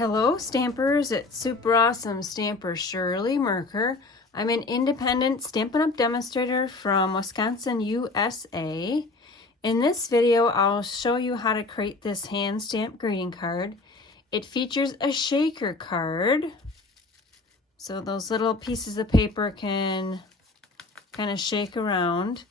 Hello Stampers, it's super awesome stamper Shirley Merker. I'm an independent Stampin' Up! Demonstrator from Wisconsin, USA. In this video, I'll show you how to create this hand stamped greeting card. It features a shaker card, so those little pieces of paper can kind of shake around.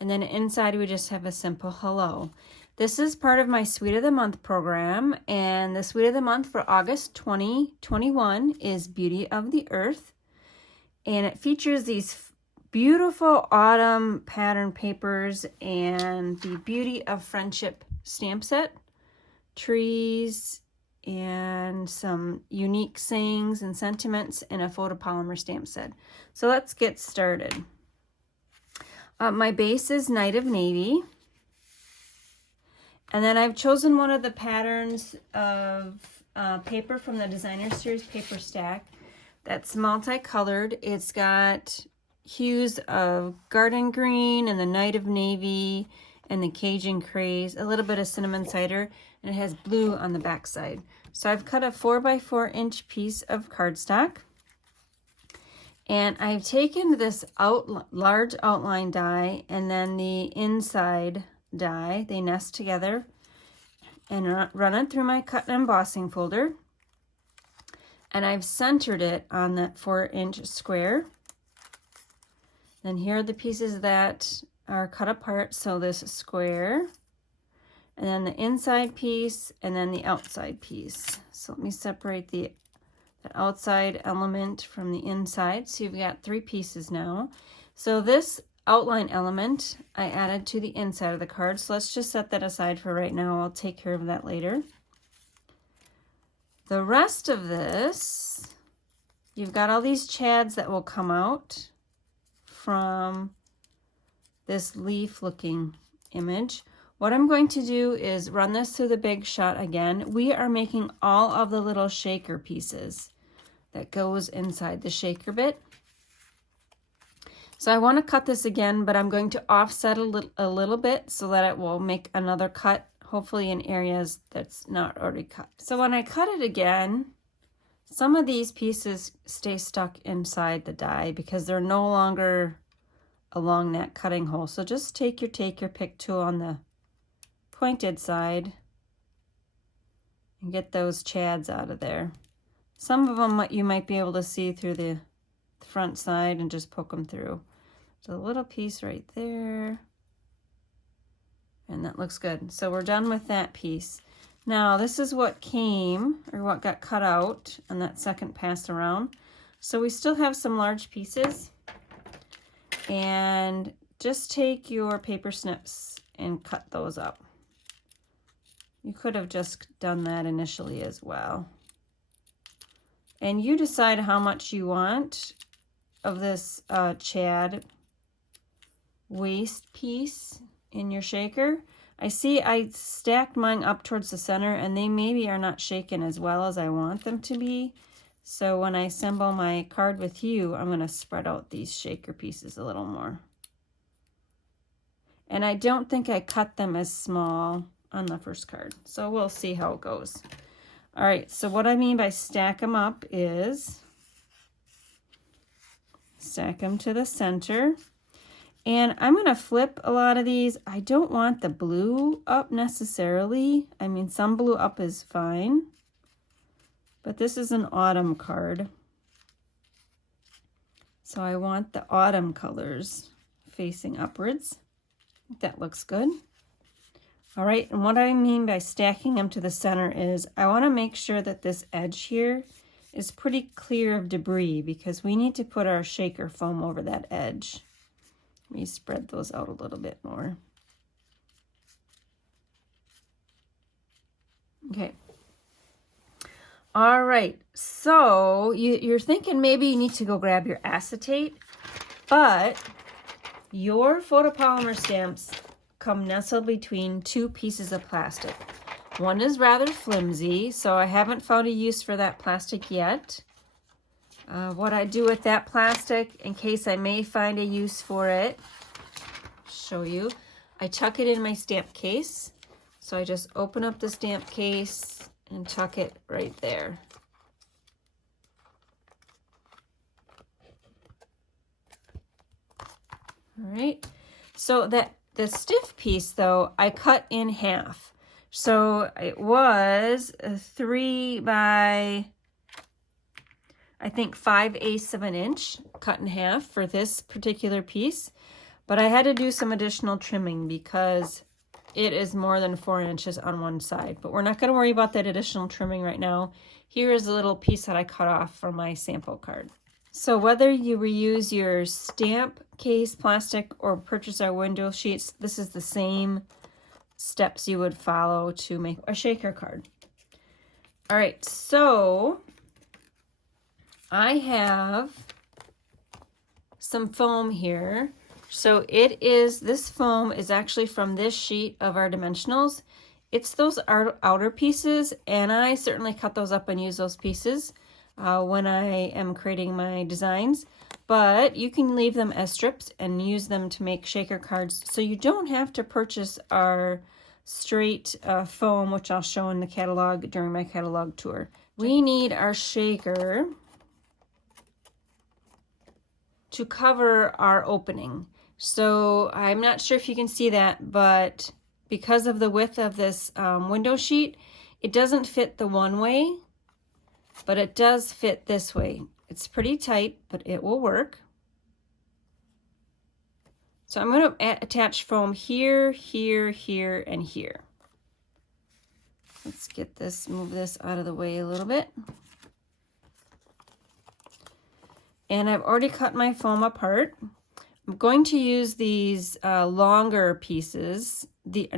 And then inside we just have a simple hello. This is part of my Sweet of the Month program, and the Sweet of the Month for August 2021 is Beauty of the Earth. And it features these beautiful autumn pattern papers and the Beauty of Friendship stamp set, trees, and some unique sayings and sentiments in a photopolymer stamp set. So let's get started. My base is Night of Navy. And then I've chosen one of the patterns of paper from the Designer Series paper stack that's multicolored. It's got hues of garden green and the Night of Navy and the Cajun Craze, a little bit of cinnamon cider, and it has blue on the back side. So I've cut a 4x4 inch piece of cardstock. And I've taken this large outline die and then the inside die, they nest together, and run it through my cut and embossing folder. And I've centered it on that 4-inch square. Then here are the pieces that are cut apart. So this square, and then the inside piece, and then the outside piece. So let me separate the outside element from the inside. So you've got 3 pieces now. So this outline element I added to the inside of the card. So let's just set that aside for right now. I'll take care of that later. The rest of this, you've got all these chads that will come out from this leaf looking image. What I'm going to do is run this through the Big Shot again. We are making all of the little shaker pieces that goes inside the shaker bit. So I want to cut this again, but I'm going to offset a little bit so that it will make another cut, hopefully in areas that's not already cut. So when I cut it again, some of these pieces stay stuck inside the die because they're no longer along that cutting hole. So just take your pick tool on the pointed side and get those chads out of there. Some of them you might be able to see through the front side and just poke them through. There's a little piece right there, and that looks good. So we're done with that piece. Now this is what came, or what got cut out on that second pass around. So we still have some large pieces, and just take your paper snips and cut those up. You could have just done that initially as well. And you decide how much you want of this chad waist piece in your shaker. I see I stacked mine up towards the center, and they maybe are not shaken as well as I want them to be. So when I assemble my card with you, I'm going to spread out these shaker pieces a little more. And I don't think I cut them as small on the first card, so we'll see how it goes. All right, so what I mean by stack them up is stack them to the center. And I'm going to flip a lot of these. I don't want the blue up necessarily. I mean, some blue up is fine. But this is an autumn card. So I want the autumn colors facing upwards. That looks good. All right, and what I mean by stacking them to the center is I want to make sure that this edge here is pretty clear of debris because we need to put our shaker foam over that edge. Let me spread those out a little bit more. Okay. All right, so you're thinking maybe you need to go grab your acetate, but your photopolymer stamps come nestled between 2 pieces of plastic. One is rather flimsy, so I haven't found a use for that plastic yet. What I do with that plastic, in case I may find a use for it, show you, I tuck it in my stamp case. So I just open up the stamp case and tuck it right there. All right. So that the stiff piece though, I cut in half. So it was a 3 by, I think 5/8 of an inch cut in half for this particular piece. But I had to do some additional trimming because it is more than 4 inches on one side. But we're not going to worry about that additional trimming right now. Here is a little piece that I cut off from my sample card. So whether you reuse your stamp case plastic or purchase our window sheets, this is the same steps you would follow to make a shaker card. All right, so I have some foam here. So this foam is actually from this sheet of our dimensionals. It's those outer pieces, and I certainly cut those up and use those pieces when I am creating my designs. But you can leave them as strips and use them to make shaker cards. So you don't have to purchase our straight foam, which I'll show in the catalog during my catalog tour. We need our shaker to cover our opening. So I'm not sure if you can see that, but because of the width of this window sheet, it doesn't fit the one way, but it does fit this way. It's pretty tight, but it will work. So I'm going to attach foam here, here, here, and here. Let's get this, move this out of the way a little bit. And I've already cut my foam apart. I'm going to use these longer pieces, the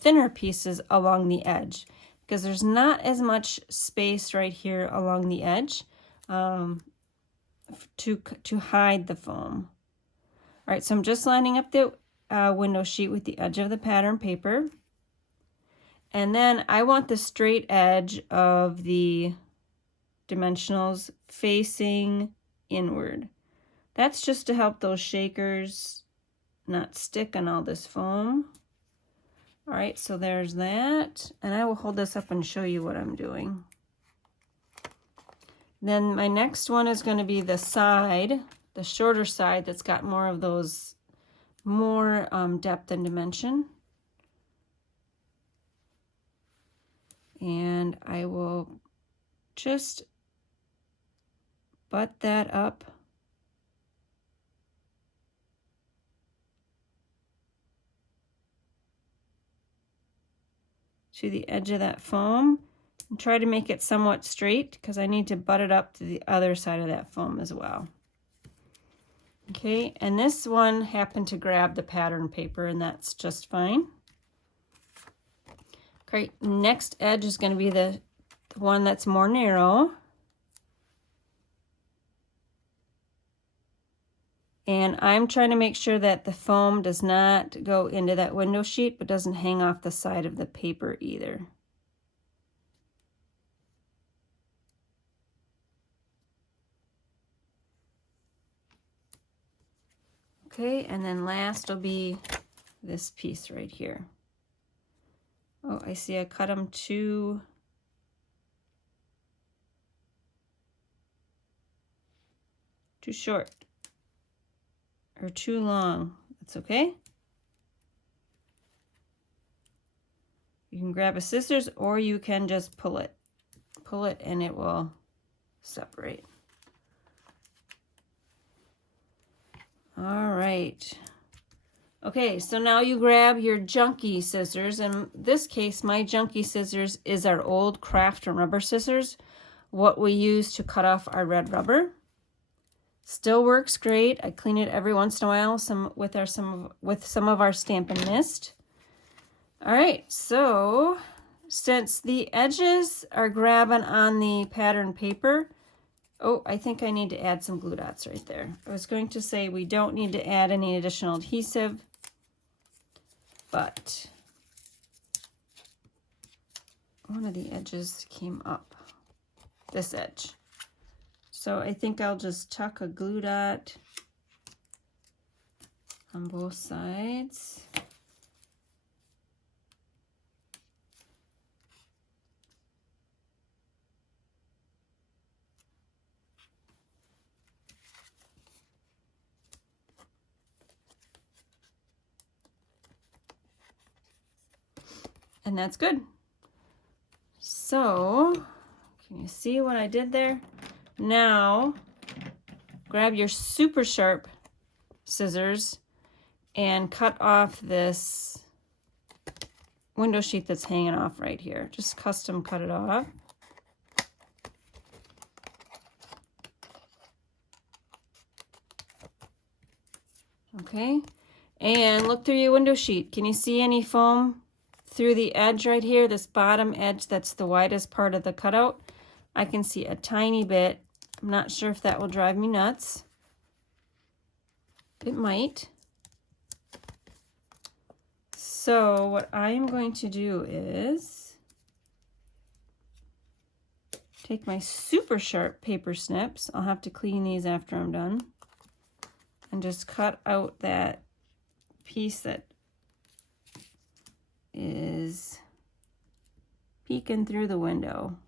thinner pieces along the edge, because there's not as much space right here along the edge to hide the foam. All right, so I'm just lining up the window sheet with the edge of the pattern paper. And then I want the straight edge of the dimensionals facing inward. That's just to help those shakers not stick on all this foam. All right, so there's that. And I will hold this up and show you what I'm doing. Then my next one is going to be the side, the shorter side that's got more of those, more depth and dimension. And I will just butt that up to the edge of that foam and try to make it somewhat straight because I need to butt it up to the other side of that foam as well. Okay, and this one happened to grab the pattern paper, and that's just fine. Great, next edge is going to be the one that's more narrow. And I'm trying to make sure that the foam does not go into that window sheet, but doesn't hang off the side of the paper either. Okay, and then last will be this piece right here. Oh, I see I cut them too short or too long. That's okay. You can grab a scissors or you can just pull it. Pull it and it will separate. All right. Okay, so now you grab your junky scissors. In this case, my junky scissors is our old craft and rubber scissors, what we use to cut off our red rubber. Still works great. I clean it every once in a while with some of our Stampin' Mist. All right, so since the edges are grabbing on the pattern paper, oh, I think I need to add some glue dots right there. I was going to say we don't need to add any additional adhesive, but one of the edges came up, this edge. So I think I'll just tuck a glue dot on both sides. And that's good. So, can you see what I did there? Now, grab your super sharp scissors and cut off this window sheet that's hanging off right here. Just custom cut it off. Okay, and look through your window sheet. Can you see any foam through the edge right here? This bottom edge, that's the widest part of the cutout. I can see a tiny bit. I'm not sure if that will drive me nuts. It might. So what I am going to do is take my super sharp paper snips. I'll have to clean these after I'm done. And just cut out that piece that is peeking through the window.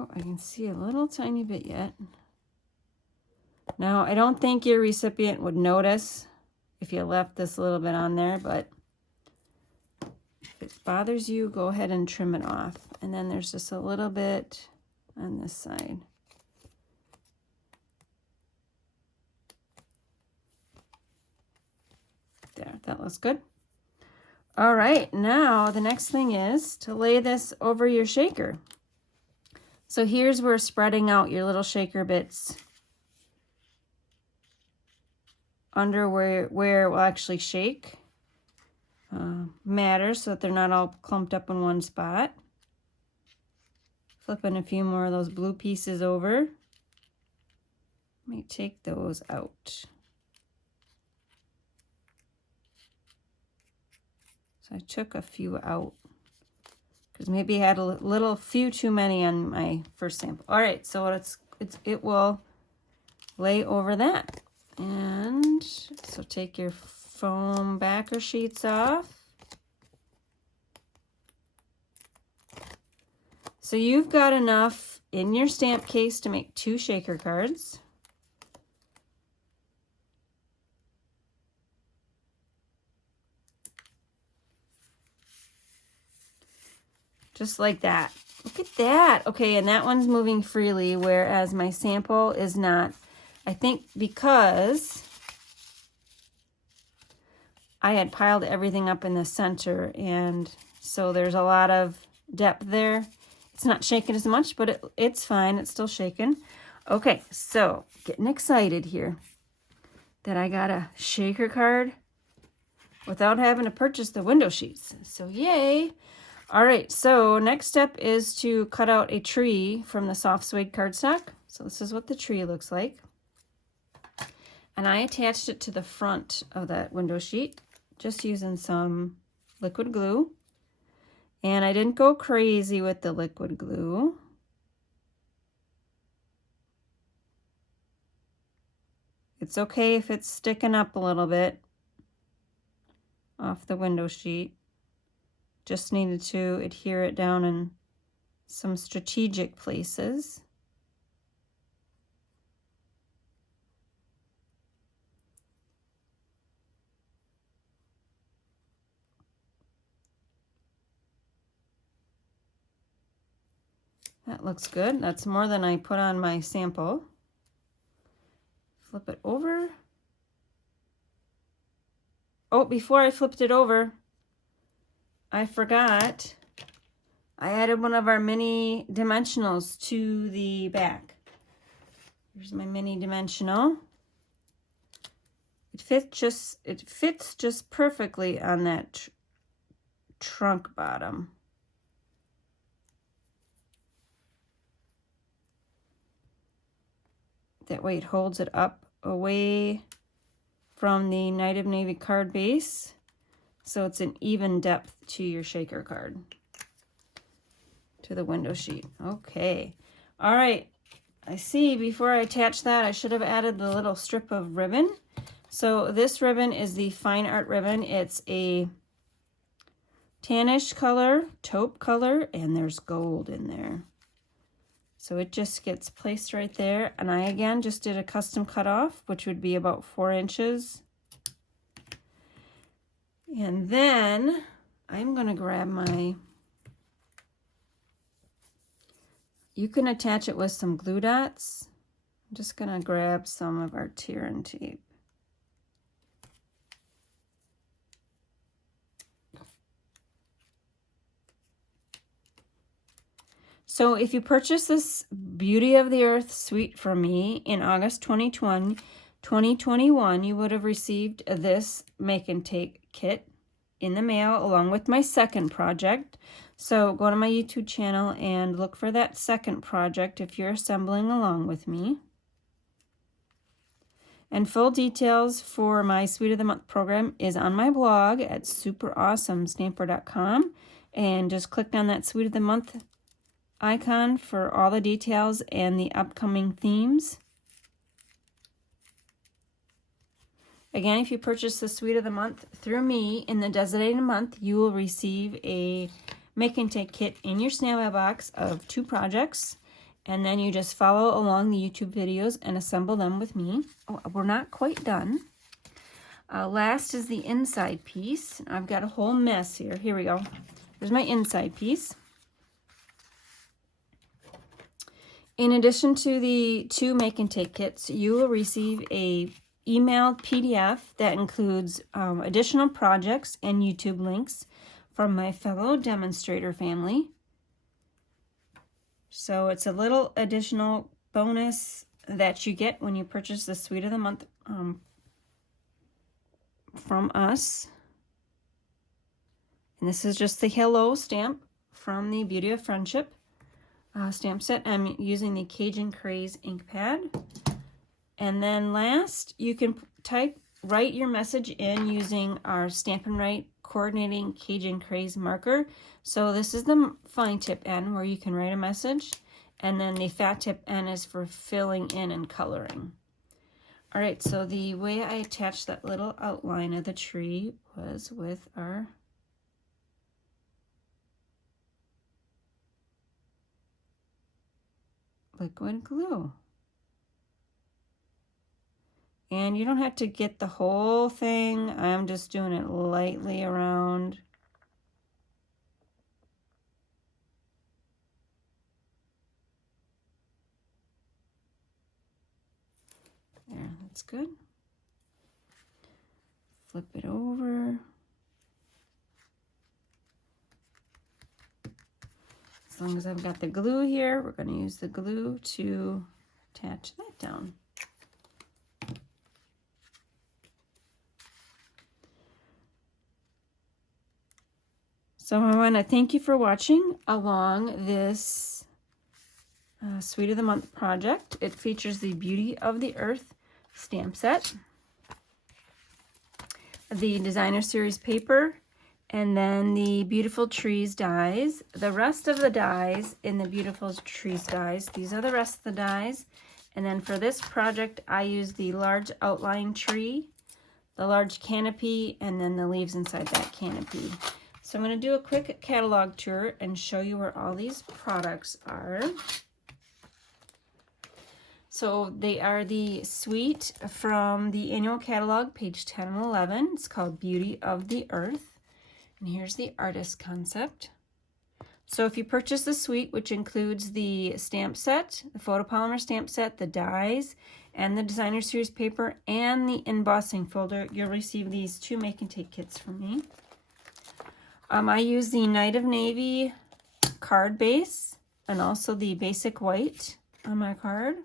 Oh, I can see a little tiny bit yet. Now, I don't think your recipient would notice if you left this little bit on there, but if it bothers you, go ahead and trim it off. And then there's just a little bit on this side. There, that looks good. All right, now the next thing is to lay this over your shaker. So here's where spreading out your little shaker bits under where it will actually shake matters, so that they're not all clumped up in one spot. Flipping a few more of those blue pieces over. Let me take those out. So I took a few out, because maybe I had a few too many on my first sample. All right, so it will lay over that. And so take your foam backer sheets off. So you've got enough in your stamp case to make 2 shaker cards. Just like that. Look at that. Okay, and that one's moving freely, whereas my sample is not. I think because I had piled everything up in the center, and so there's a lot of depth there. It's not shaking as much, but it's fine. It's still shaking. Okay, so getting excited here that I got a shaker card without having to purchase the window sheets. So yay. All right, so next step is to cut out a tree from the soft suede cardstock. So this is what the tree looks like. And I attached it to the front of that window sheet, just using some liquid glue. And I didn't go crazy with the liquid glue. It's okay if it's sticking up a little bit off the window sheet. Just needed to adhere it down in some strategic places. That looks good. That's more than I put on my sample. Flip it over. Oh, before I flipped it over, I forgot I added one of our mini dimensionals to the back. Here's my mini dimensional. It fits just perfectly on that trunk bottom. That way it holds it up away from the Night of Navy card base, so it's an even depth to your shaker card, to the window sheet. Okay, all right, I see before I attach that, I should have added the little strip of ribbon. So this ribbon is the Fine Art ribbon. It's a tannish color, taupe color, and there's gold in there. So it just gets placed right there. And I, again, just did a custom cutoff, which would be about 4 inches. And then I'm going to grab my, you can attach it with some glue dots. I'm just going to grab some of our tear and tape. So if you purchase this Beauty of the Earth suite from me in August 2021, you would have received this make and take kit in the mail along with my second project. So go to my YouTube channel and look for that second project if you're assembling along with me. And full details for my Suite of the Month program is on my blog at superawesomestamper.com, and just click on that Suite of the Month icon for all the details and the upcoming themes. Again, if you purchase the Suite of the Month through me in the designated month, you will receive a make and take kit in your snail mail box of 2 projects, and then you just follow along the YouTube videos and assemble them with me. Oh, we're not quite done. Last is the inside piece. I've got a whole mess here. Here we go. There's my inside piece. In addition to the 2 make and take kits, you will receive a emailed PDF that includes additional projects and YouTube links from my fellow demonstrator family. So it's a little additional bonus that you get when you purchase the Suite of the Month from us. And this is just the hello stamp from the Beauty of Friendship stamp set. I'm using the Cajun Craze ink pad. And then last, you can write your message in using our Stampin' Write Coordinating Cajun Craze marker. So this is the fine tip end where you can write a message, and then the fat tip end is for filling in and coloring. All right, so the way I attached that little outline of the tree was with our liquid glue. And you don't have to get the whole thing. I'm just doing it lightly around. There, that's good. Flip it over. As long as I've got the glue here, we're going to use the glue to attach that down. So I want to thank you for watching along this Suite of the Month project. It features the Beauty of the Earth stamp set, the Designer Series paper, and then the Beautiful Trees dies. The rest of the dies in the Beautiful Trees dies, these are the rest of the dies. And then for this project, I used the large outline tree, the large canopy, and then the leaves inside that canopy. So I'm going to do a quick catalog tour and show you where all these products are. So they are the suite from the annual catalog, page 10 and 11. It's called Beauty of the Earth. And here's the artist concept. So if you purchase the suite, which includes the stamp set, the photopolymer stamp set, the dies, and the Designer Series paper, and the embossing folder, you'll receive these 2 make and take kits from me. I use the Night of Navy card base and also the basic white on my card.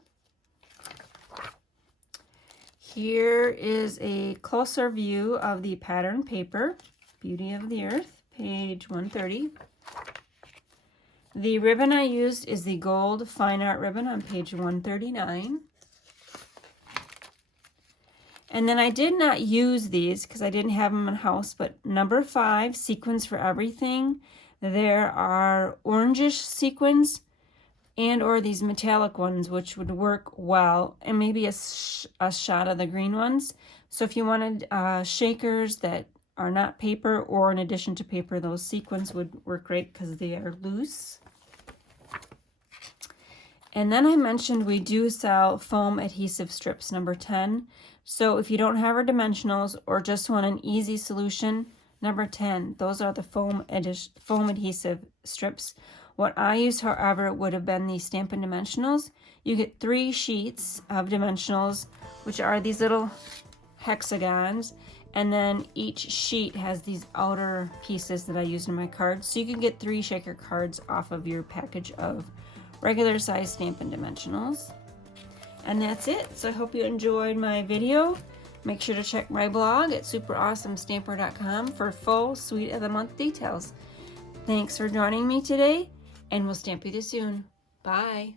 Here is a closer view of the pattern paper, Beauty of the Earth, page 130. The ribbon I used is the gold fine art ribbon on page 139. And then I did not use these because I didn't have them in house, but number 5, sequins for everything. There are orangish sequins and or these metallic ones, which would work well, and maybe a shot of the green ones. So if you wanted shakers that are not paper, or in addition to paper, those sequins would work great because they are loose. And then I mentioned we do sell foam adhesive strips, number 10. So if you don't have our dimensionals or just want an easy solution, number 10, those are the foam adhesive strips. What I used, however, would have been the Stampin' Dimensionals. You get 3 sheets of dimensionals, which are these little hexagons, and then each sheet has these outer pieces that I use in my cards. So you can get 3 shaker cards off of your package of regular size Stampin' Dimensionals. And that's it. So I hope you enjoyed my video. Make sure to check my blog at superawesomestamper.com for full Suite of the Month details. Thanks for joining me today, and we'll stamp with you soon. Bye.